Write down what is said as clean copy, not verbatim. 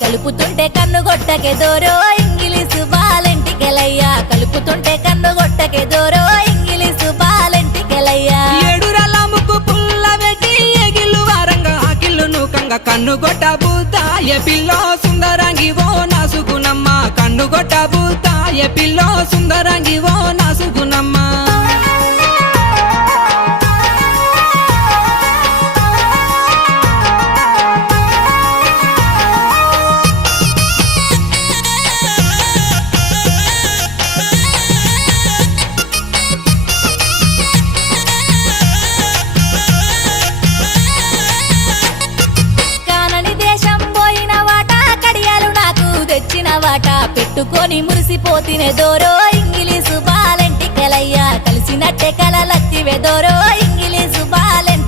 కలుపుతుంటే కన్ను గొట్టకే దోరో ఇంగిలీసు బాలెంటికెలయ్యా కలుపుతుంటే కన్ను గొట్టకే దోరో ఇంగిలీసు బాలెంటికెలయ్యా ఏడురల ముక్కు పుల్ల పెట్టి ఎగిల్లు వారంగా ఆకిల్లు నూకంగా కన్ను గొట్ట బూతాయ పిల్లో సుందరంగి ఓ నాసుగునమ్మ కన్ను గొట్ట బూతాయ పిల్లో సుందరంగి ఓ నాసుగునమ్మ వాట పెట్టుకొని మురిసిపోతినే దోరో ఇంగిలీసు బాలెంటికెలయ్యా కలిసినట్టే కలలత్తివే దోరో ఇంగిలీసు బాలెంటి